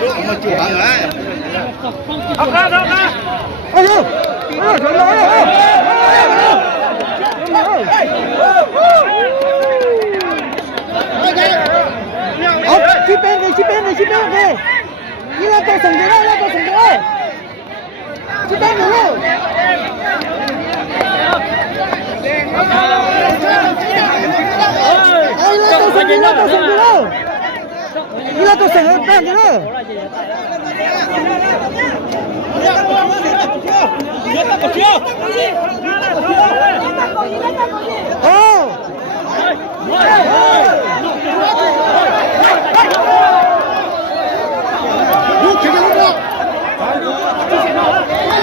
mà chủ hàng đấy học ra ôi ôi trời ơi chip bên kìa đi ra tôi sừng kìa chip bên kìa Gila tuh sengat kan gila. Oh.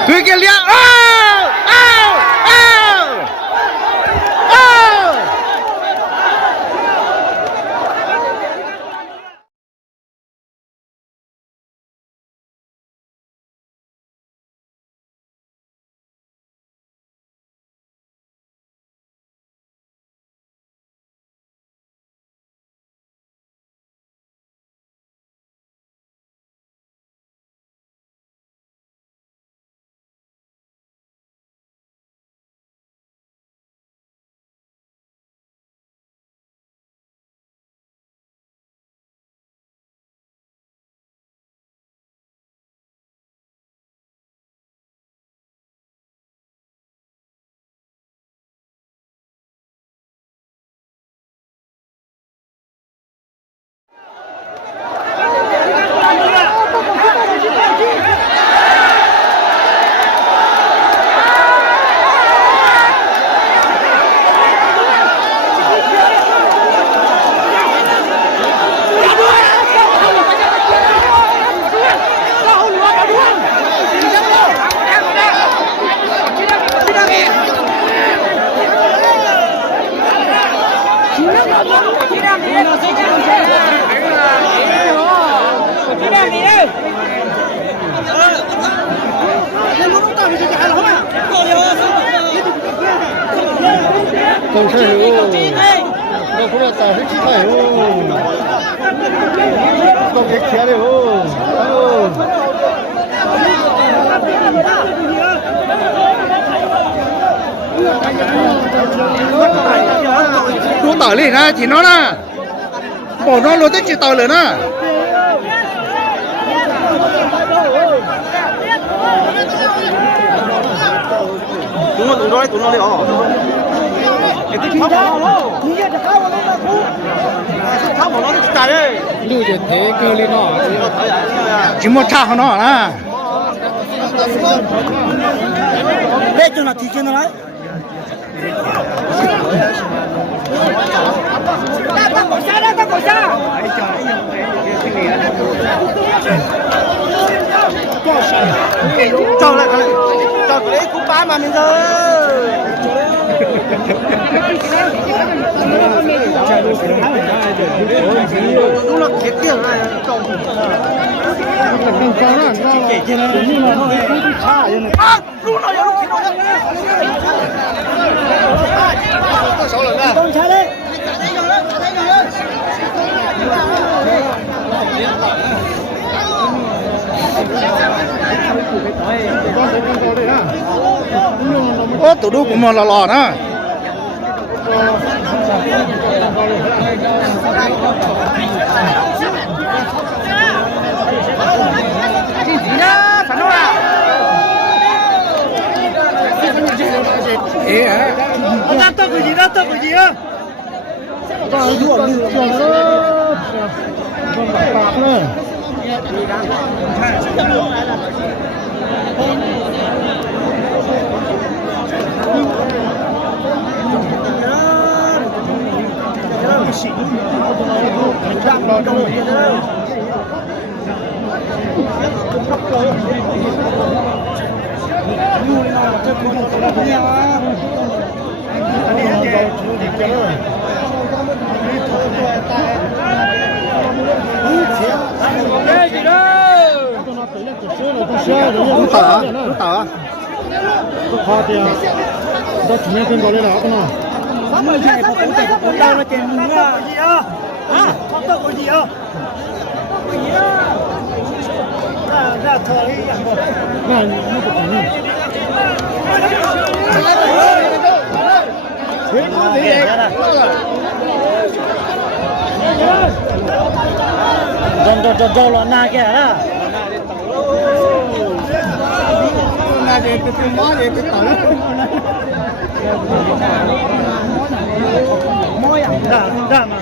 Tui kia liang. Không chơi hiểu, đâu có tài hết chỉ phải hiểu, không biết chơi được hiểu, đua tỏi liền ha, chỉ nó nè, bỏ nó luôn tới chỉ tỏiเลยนะ tụi nó đi ở lưuจะเทเกลือเนาะจิมท่าเขาเนาะนะเด็กจนทีเจนอะไรcho lại cho cái đấy cũng bán mà mình giờ đúng là kiệt tiền này trồng đúng là lúc khi nó số lượng không sai đấy ô tụi đu cũng mà lò nữa nó tao cái gì á tao ruộng đó con bạc nữa Lúc tả khó thì đó chỉ nên gọi lên đó con nào không chạy một cú đâu là tiền gì á hả không có gì á 那不可能。全部人也走了哪个了？那这妈的这打了。猫呀，干嘛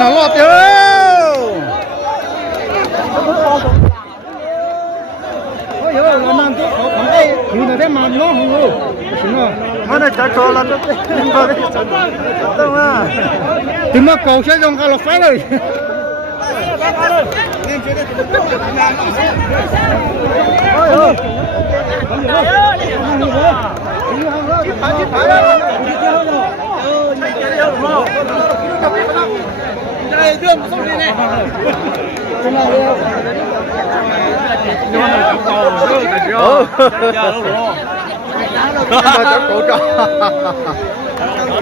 ？nó lọt tiêu ôi giời nó nằm chỗ khó khăn đây thì nó đem màn nó không luôn đúng rồi nó này chả cho là nó đâu à thì mà cầu sẽ dùng cái lọc phái rồi đây đưa một sông đi này cái này đi nó là cầu rồi cái đó giờ nó rồi nó cho cổ cho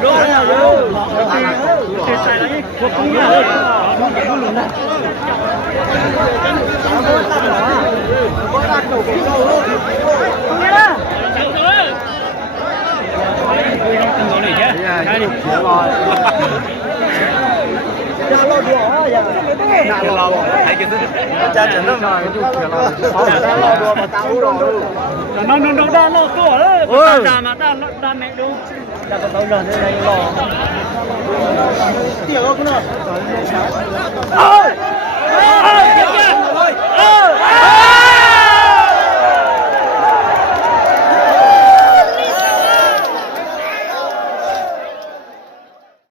đó là rồi cái chạy đấy một cú là nó cái nó luôn đấy nó đang lo tuổi đấy, đang mà đang mẹ đúng, đang có tàu lần đây lo. Tiểu không nữa.